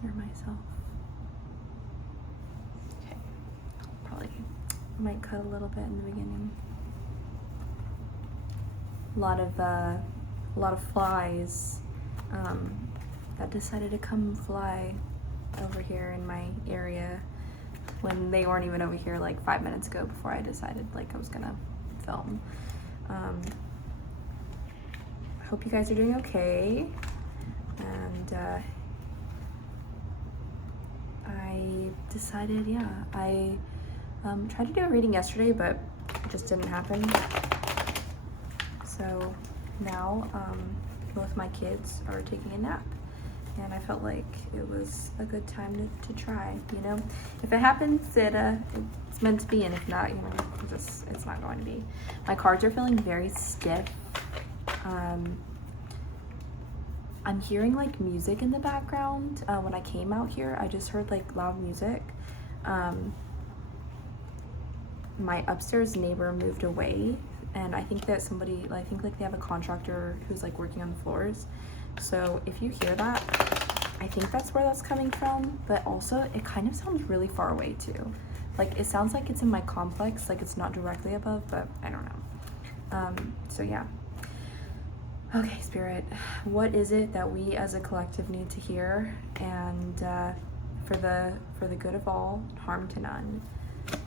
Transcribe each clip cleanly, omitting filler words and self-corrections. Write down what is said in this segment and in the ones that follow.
center myself. Okay, probably might cut a little bit in the beginning. A lot of flies that decided to come fly over here in my area when they weren't even over here like 5 minutes ago before I decided like I was gonna film. I hope you guys are doing okay, and I decided, I tried to do a reading yesterday, but it just didn't happen. So now both my kids are taking a nap, and I felt like it was a good time to try, you know? If it happens, it's meant to be, and if not, you know, it's not going to be. My cards are feeling very stiff. I'm hearing like music in the background. When I came out here, I just heard like loud music. My upstairs neighbor moved away, and I think that I think like they have a contractor who's like working on the floors. So if you hear that, I think that's where that's coming from, but also it kind of sounds really far away too. Like it sounds like it's in my complex, like it's not directly above, but I don't know. So yeah. Okay, Spirit, what is it that we as a collective need to hear, and for the good of all, harm to none?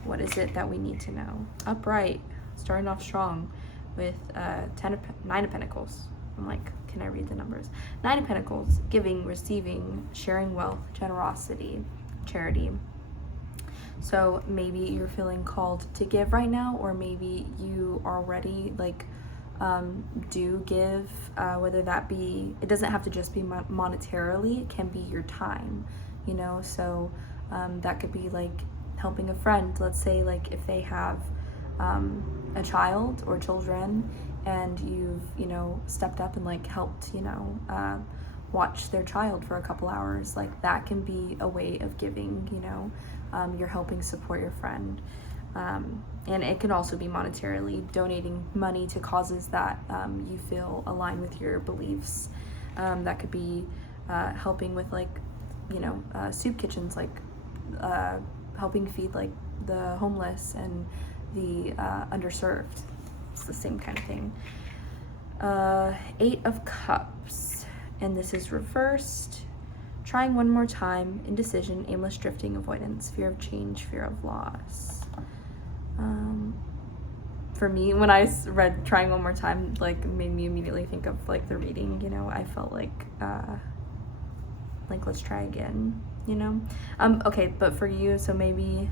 What is it that we need to know? Upright, starting off strong with 9 of Pentacles. I'm like, can I read the numbers? 9 of Pentacles, giving, receiving, sharing wealth, generosity, charity. So maybe you're feeling called to give right now, or maybe you already like do give, whether that be, it doesn't have to just be monetarily, it can be your time, you know? So that could be like helping a friend. Let's say like if they have a child or children, and you've, you know, stepped up and like helped, you know, watch their child for a couple hours, like that can be a way of giving, you know. You're helping support your friend. And it can also be monetarily, donating money to causes that you feel align with your beliefs. That could be helping with like, you know, soup kitchens, like helping feed like the homeless and the underserved. It's the same kind of thing. 8 of Cups, and this is reversed. Trying one more time, indecision, aimless drifting, avoidance, fear of change, fear of loss. For me, when I read trying one more time, like made me immediately think of like the reading, you know. I felt like let's try again, you know. Okay, but for you, so maybe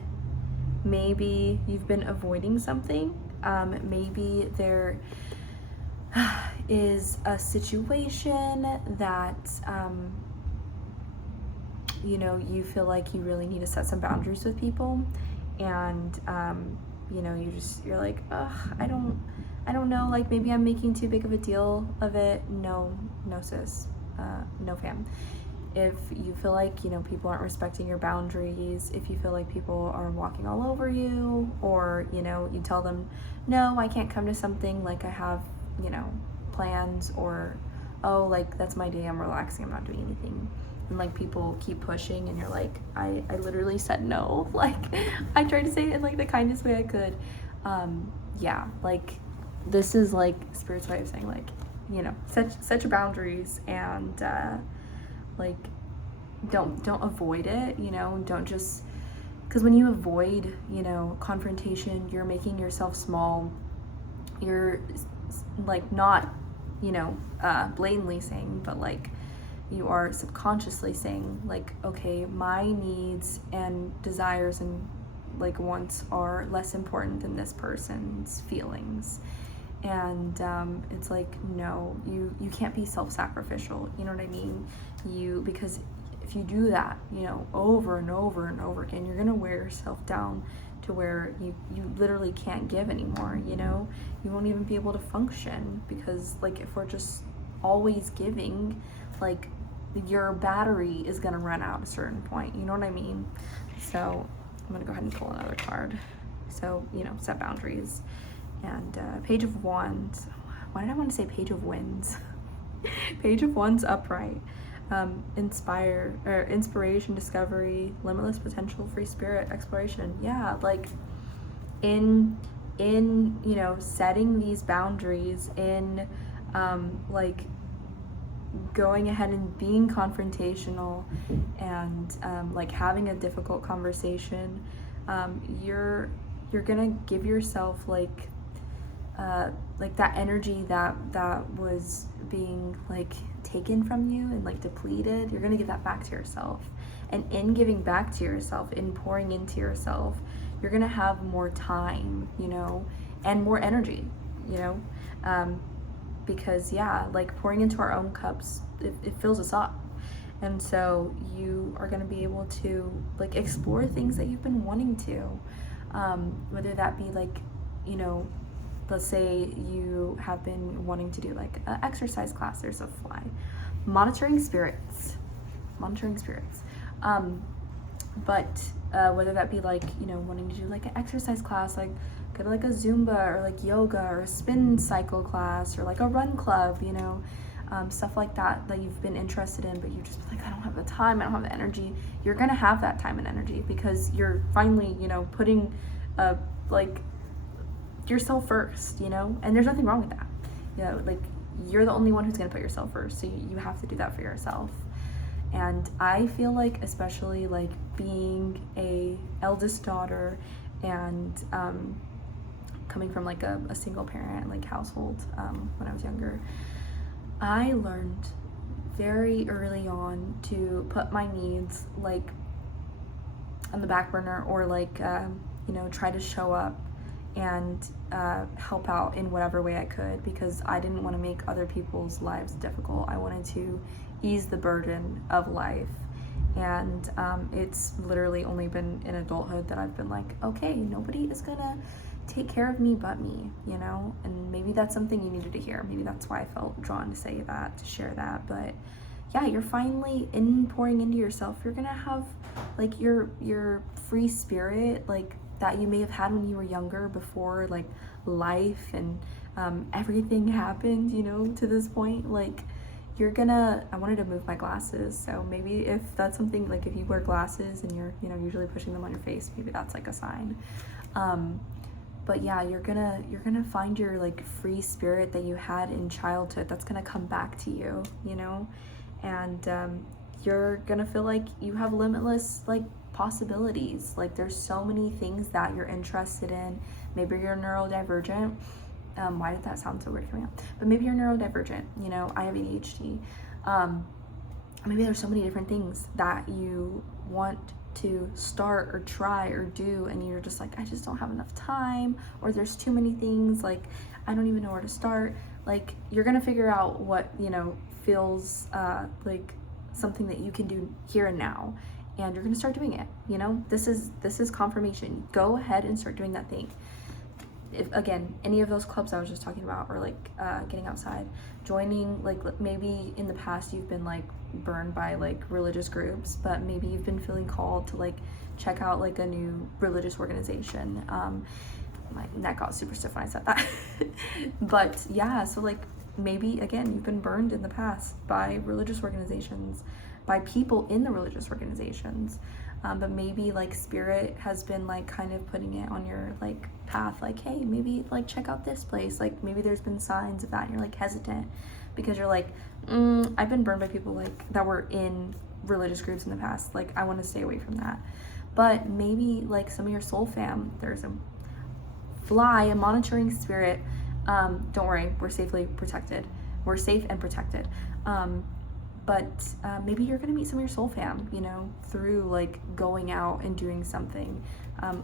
you've been avoiding something. Maybe there is a situation that you know, you feel like you really need to set some boundaries with people, and you know, you're like, ugh, I don't know, like maybe I'm making too big of a deal of it. No sis, no fam. If you feel like, you know, people aren't respecting your boundaries, if you feel like people are walking all over you, or, you know, you tell them, no, I can't come to something, like I have, you know, plans, or, oh, like that's my day, I'm relaxing, I'm not doing anything, and like people keep pushing, and you're like, I literally said no. Like I tried to say it in like the kindest way I could. Yeah, like this is like Spirit's way of saying, like, you know, set your boundaries, and like don't avoid it, you know. Don't just, because when you avoid, you know, confrontation, you're making yourself small. You're like not, you know, blatantly saying, but like you are subconsciously saying, like, okay, my needs and desires and like wants are less important than this person's feelings. And it's like, no, you can't be self-sacrificial, you know what I mean? Because if you do that, you know, over and over and over again, you're gonna wear yourself down to where you literally can't give anymore, you know. You won't even be able to function, because like if we're just always giving, like your battery is gonna run out at a certain point, you know what I mean? So I'm gonna go ahead and pull another card. So, you know, set boundaries. And Page of Wands. Why did I want to say Page of Winds? Page of Wands upright. inspire or inspiration, discovery, limitless potential, free spirit, exploration. Yeah, like in you know, setting these boundaries, in like going ahead and being confrontational, and like having a difficult conversation, you're gonna give yourself like that energy that was being like taken from you and like depleted. You're gonna give that back to yourself, and in giving back to yourself, in pouring into yourself, you're gonna have more time, you know, and more energy, you know, because yeah, like pouring into our own cups, it fills us up. And so you are going to be able to like explore things that you've been wanting to, whether that be like, you know, let's say you have been wanting to do like an exercise class. There's a fly. Monitoring spirits. But whether that be like, you know, wanting to do like an exercise class, like go to like a Zumba or like yoga or a spin cycle class or like a run club, you know, stuff like that you've been interested in, but you just like, I don't have the time, I don't have the energy. You're gonna have that time and energy because you're finally, you know, putting like yourself first, you know, and there's nothing wrong with that. You know, like you're the only one who's gonna put yourself first, so you have to do that for yourself. And I feel like, especially like being a eldest daughter and coming from like a single parent like household, when I was younger, I learned very early on to put my needs like on the back burner, or like you know, try to show up and help out in whatever way I could, because I didn't want to make other people's lives difficult. I wanted to ease the burden of life. And it's literally only been in adulthood that I've been like, okay, nobody is gonna take care of me but me, you know. And maybe that's something you needed to hear. Maybe that's why I felt drawn to say that, to share that. But yeah, you're finally, in pouring into yourself, you're gonna have like your free spirit, like that you may have had when you were younger, before like life and everything happened, you know, to this point. Like you're gonna, I wanted to move my glasses, so maybe if that's something, like if you wear glasses and you're, you know, usually pushing them on your face, maybe that's like a sign. But yeah, you're gonna find your like free spirit that you had in childhood. That's gonna come back to you, you know, and you're gonna feel like you have limitless like possibilities. Like there's so many things that you're interested in. Maybe you're neurodivergent. Why did that sound so weird coming out? But maybe you're neurodivergent, you know, I have ADHD. Maybe there's so many different things that you want to start or try or do, and you're just like, I just don't have enough time, or there's too many things, like I don't even know where to start. Like you're gonna figure out what, you know, feels like something that you can do here and now, and you're gonna start doing it, you know. This is confirmation. Go ahead and start doing that thing. If again, any of those clubs I was just talking about, or like getting outside, joining, like maybe in the past you've been like burned by like religious groups, but maybe you've been feeling called to like check out like a new religious organization. My neck got super stiff when I said that. But yeah, so like maybe again, you've been burned in the past by religious organizations, by people in the religious organizations. But maybe like spirit has been like kind of putting it on your like path, like, hey, maybe like check out this place. Like maybe there's been signs of that and you're like hesitant because you're like, I've been burned by people like that were in religious groups in the past. Like I want to stay away from that. But maybe like some of your soul fam, there's a fly, a monitoring spirit. Don't worry, we're safely protected. We're safe and protected. But maybe you're gonna meet some of your soul fam, you know, through like going out and doing something.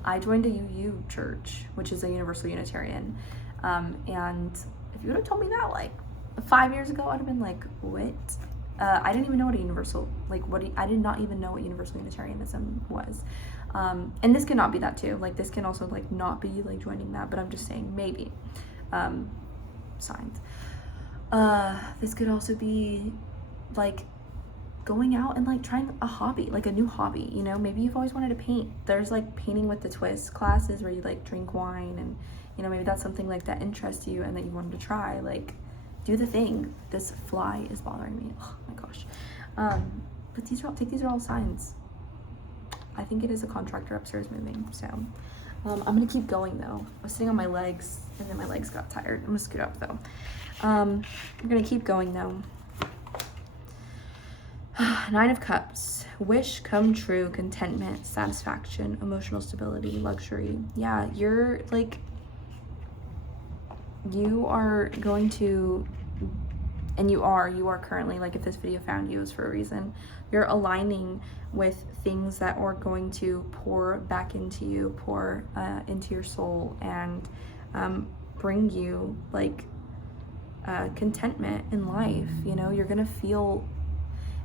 I joined a UU church, which is a Universal Unitarian. And if you would have told me that like 5 years ago, I'd have been like, what? I didn't even know what a universal, like I did not even know what Universal Unitarianism was. And this cannot be that too. Like this can also like not be like joining that, but I'm just saying maybe. Signs. This could also be like going out and like trying a hobby, like a new hobby, you know. Maybe you've always wanted to paint. There's like painting with the twist classes where you like drink wine, and you know, maybe that's something like that interests you and that you wanted to try. Like do the thing. This fly is bothering me, oh my gosh. But these are all signs. I think it is a contractor upstairs moving. So I'm gonna keep going though. I was sitting on my legs and then my legs got tired. I'm gonna scoot up though. I'm gonna keep going though. Nine of Cups. Wish come true, contentment, satisfaction, emotional stability, luxury. Yeah, you're like, you are going to, and you are currently, like if this video found you, is for a reason. You're aligning with things that are going to pour back into you, pour into your soul, and bring you like contentment in life. You know, you're gonna feel,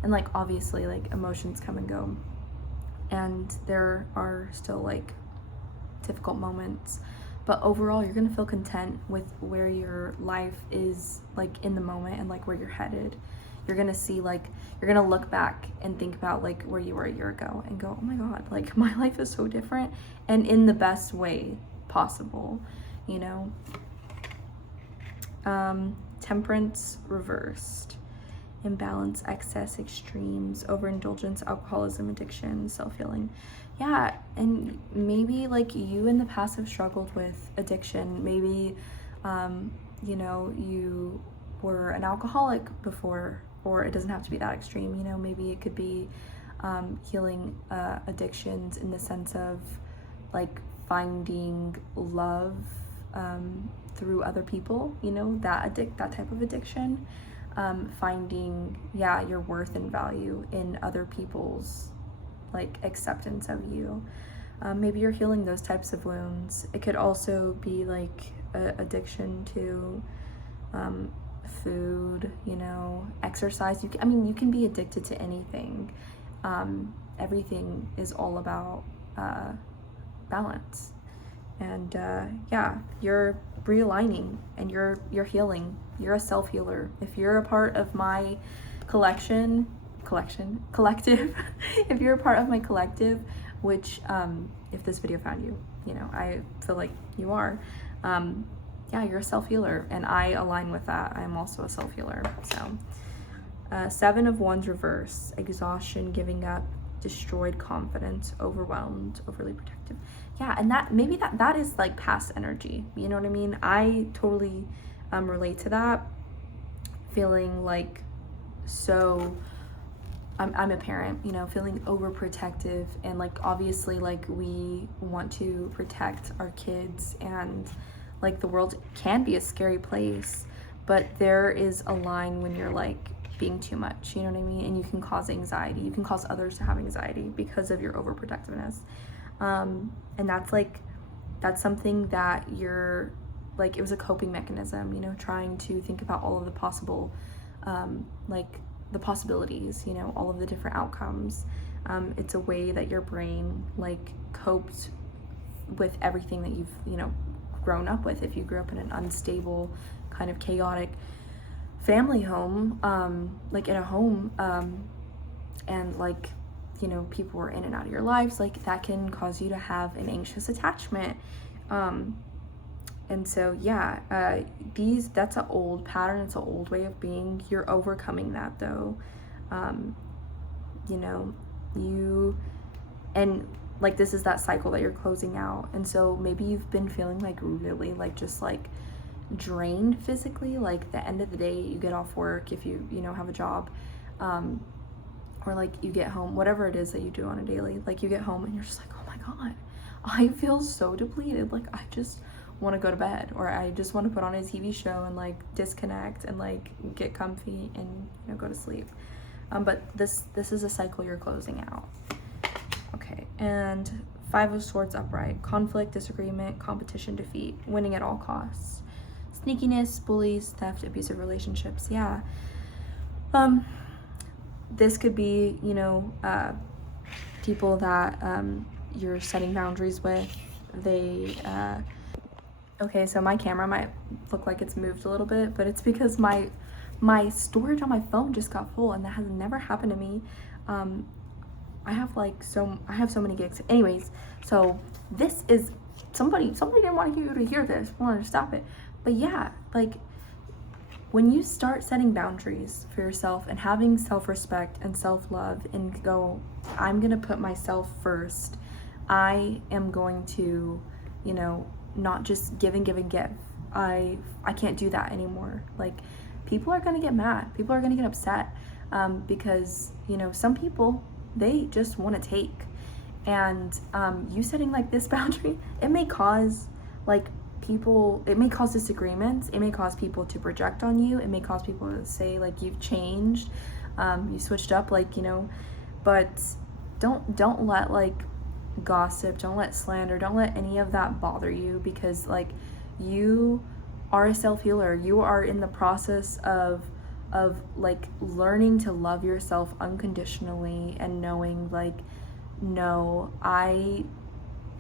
and like obviously like emotions come and go, and there are still like difficult moments, but overall you're gonna feel content with where your life is, like in the moment, and like where you're headed. You're gonna see, like, you're gonna look back and think about like where you were a year ago and go, oh my god, like my life is so different, and in the best way possible, you know. Temperance reversed. Imbalance, excess, extremes, overindulgence, alcoholism, addiction, self-healing. Yeah, and maybe like you in the past have struggled with addiction. Maybe you know, you were an alcoholic before, or it doesn't have to be that extreme, you know. Maybe it could be healing addictions in the sense of like finding love through other people, you know, that type of addiction. Finding, yeah, your worth and value in other people's like acceptance of you. Maybe you're healing those types of wounds. It could also be like addiction to food, you know, exercise. I mean, you can be addicted to anything. Everything is all about balance. And yeah, you're realigning and you're healing. You're a self-healer. If you're a part of my collective, if you're a part of my collective, which if this video found you, you know, I feel like you are, yeah, you're a self-healer, and I align with that. I'm also a self-healer. So Seven of Wands reverse. Exhaustion, giving up, destroyed confidence, overwhelmed, overly protective. Yeah, and that maybe that is like past energy, you know what I mean? I totally relate to that, feeling like, so I'm a parent, you know, feeling overprotective, and like obviously like we want to protect our kids, and like the world can be a scary place, but there is a line when you're like being too much, you know what I mean? And you can cause anxiety, you can cause others to have anxiety because of your overprotectiveness. And that's something that you're like, it was a coping mechanism, you know, trying to think about all of the possible, like the possibilities, you know, all of the different outcomes. It's a way that your brain like coped with everything that you've, you know, grown up with. If you grew up in an unstable, kind of chaotic family home, like in a home, and like, you know, people were in and out of your lives, like that can cause you to have an anxious attachment. And so yeah, that's an old pattern, it's an old way of being. You're overcoming that though. You know, and like this is that cycle that you're closing out. And so maybe you've been feeling like really like just like drained physically, like the end of the day you get off work, if you know, have a job, or like you get home, whatever it is that you do on a daily, like you get home and you're just like, oh my god, I feel so depleted, like I just want to go to bed, or I just want to put on a TV show and like disconnect and like get comfy and, you know, go to sleep. But this is a cycle you're closing out. Okay, and Five of Swords upright. Conflict, disagreement, competition, defeat, winning at all costs. Sneakiness, bullies, theft, abusive relationships. Yeah. This could be, you know, people that you're setting boundaries with. They, okay, so my camera might look like it's moved a little bit, but it's because my storage on my phone just got full, and that has never happened to me. I have so many gigs. Anyways, so this is, somebody didn't want you to hear this, wanted to stop it. But yeah, like when you start setting boundaries for yourself and having self-respect and self-love and go, I'm gonna put myself first, I am going to, you know, not just give and give and give. I can't do that anymore. Like, people are gonna get mad, people are gonna get upset, because, you know, some people, they just want to take. And you setting like this boundary, it may cause like people, it may cause disagreements, it may cause people to project on you, it may cause people to say like you've changed, you switched up, like, you know. But don't let like gossip, don't let slander, don't let any of that bother you, because like, you are a self-healer. You are in the process of like learning to love yourself unconditionally and knowing like, no, I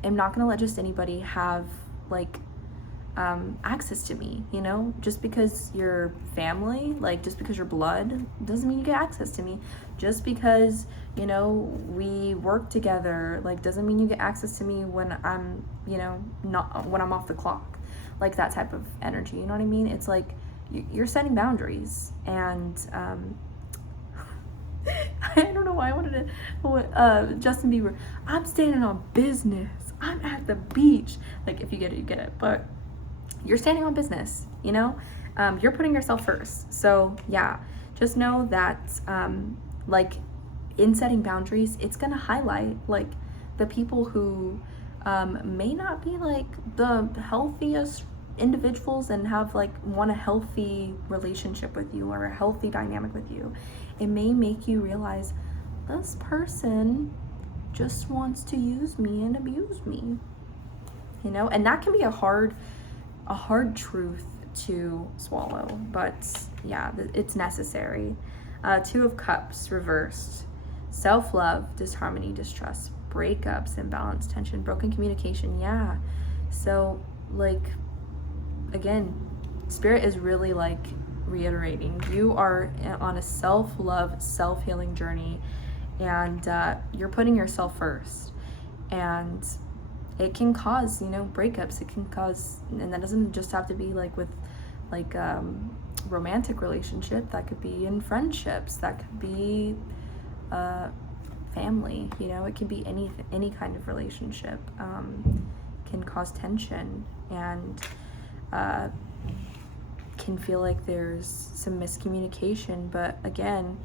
am not gonna let just anybody have like access to me, you know. Just because you're family, like just because you're blood, doesn't mean you get access to me. Just because, you know, we work together, like doesn't mean you get access to me when I'm, you know, not when I'm off the clock. Like that type of energy, you know what I mean? It's like you're setting boundaries. And I don't know why I wanted to Justin Bieber, I'm standing on business, I'm at the beach. Like, if you get it, you get it. But you're standing on business, you know. You're putting yourself first. So yeah, just know that like in setting boundaries, it's gonna highlight like the people who may not be like the healthiest individuals and have like want a healthy relationship with you or a healthy dynamic with you. It may make you realize this person just wants to use me and abuse me, you know. And that can be a hard truth to swallow, but yeah, it's necessary. Two of Cups reversed: self-love, disharmony, distrust, breakups, imbalance, tension, broken communication. Yeah, so like, again, Spirit is really like reiterating, you are on a self-love, self-healing journey, and you're putting yourself first. And it can cause, you know, breakups. It can cause, and that doesn't just have to be like with like romantic relationship. That could be in friendships, that could be family, you know. It can be any kind of relationship. Can cause tension and can feel like there's some miscommunication. But again,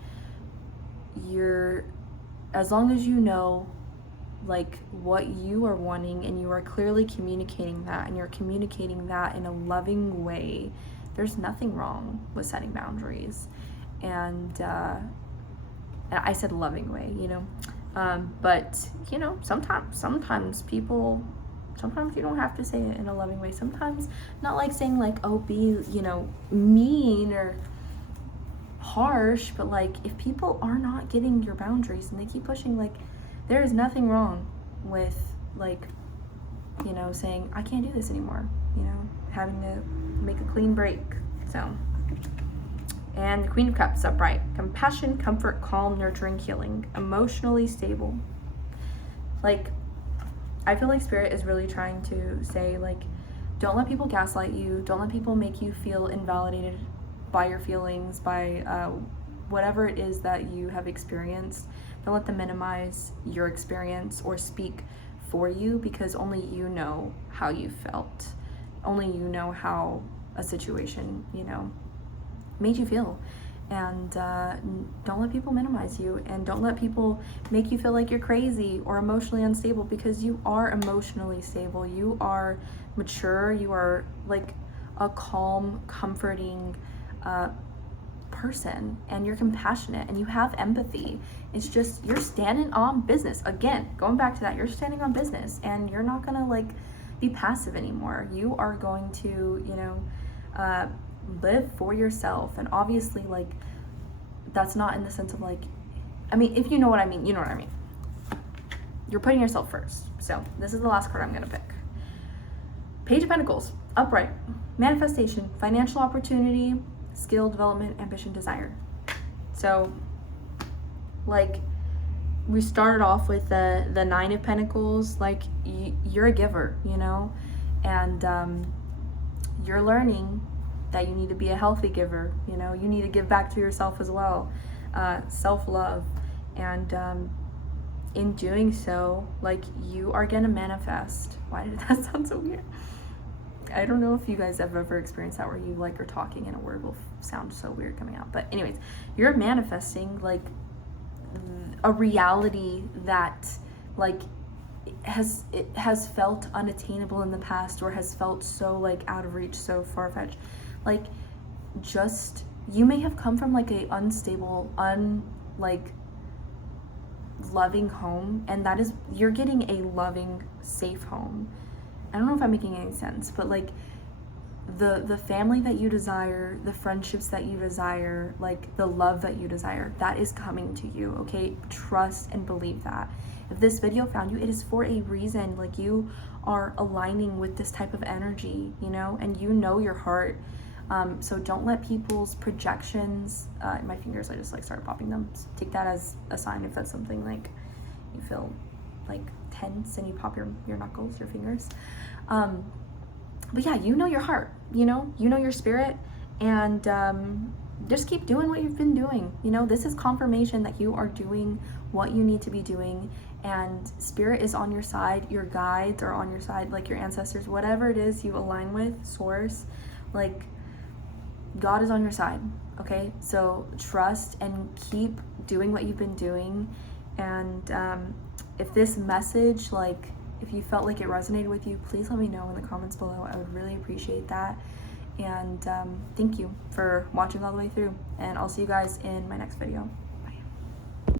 as long as you know like what you are wanting and you are clearly communicating that, and you're communicating that in a loving way, there's nothing wrong with setting boundaries. And I said loving way, you know, but you know, sometimes you don't have to say it in a loving way. Sometimes, not like saying like, oh, be, you know, mean or harsh, but like if people are not getting your boundaries and they keep pushing, like there is nothing wrong with like, you know, saying I can't do this anymore, you know, having to make a clean break. So, and the Queen of Cups upright: compassion, comfort, calm, nurturing, healing, emotionally stable. Like, I feel like Spirit is really trying to say like, don't let people gaslight you, don't let people make you feel invalidated by your feelings, by whatever it is that you have experienced. Don't let them minimize your experience or speak for you, because only you know how you felt. Only you know how a situation, you know, made you feel. And don't let people minimize you, and don't let people make you feel like you're crazy or emotionally unstable, because you are emotionally stable. You are mature. You are like a calm, comforting person, and you're compassionate, and you have empathy. It's just, you're standing on business. Again, going back to that, you're standing on business, and you're not gonna like be passive anymore. You are going to, you know, live for yourself. And obviously, like, that's not in the sense of like, I mean, if you know what I mean, you know what I mean. You're putting yourself first. So this is the last card I'm gonna pick. Page of Pentacles, upright: manifestation, financial opportunity, skill development, ambition, desire. So like, we started off with the Nine of Pentacles. Like, you're a giver, you know, and you're learning that you need to be a healthy giver. You know, you need to give back to yourself as well. Self-love. And in doing so, like, you are gonna manifest. Why did that sound so weird? I don't know if you guys have ever experienced that, where you like are talking and a word will sound so weird coming out. But anyways, you're manifesting like a reality that like it has felt unattainable in the past, or has felt so like out of reach, so far-fetched. Like, just, you may have come from like a unstable, like loving home, and that is, you're getting a loving, safe home. I don't know if I'm making any sense, but like the family that you desire, the friendships that you desire, like the love that you desire, that is coming to you, okay? Trust and believe that. If this video found you, it is for a reason. Like, you are aligning with this type of energy, you know, and you know your heart. So don't let people's projections, my fingers, I just like started popping them. So take that as a sign if that's something like you feel like tense and you pop your knuckles, your fingers. But yeah, you know your heart, you know your spirit, and just keep doing what you've been doing. You know, this is confirmation that you are doing what you need to be doing, and spirit is on your side, your guides are on your side, like your ancestors, whatever it is you align with, source, like God is on your side, okay? So trust and keep doing what you've been doing. And if this message, like, if you felt like it resonated with you, please let me know in the comments below. I would really appreciate that. And thank you for watching all the way through. And I'll see you guys in my next video.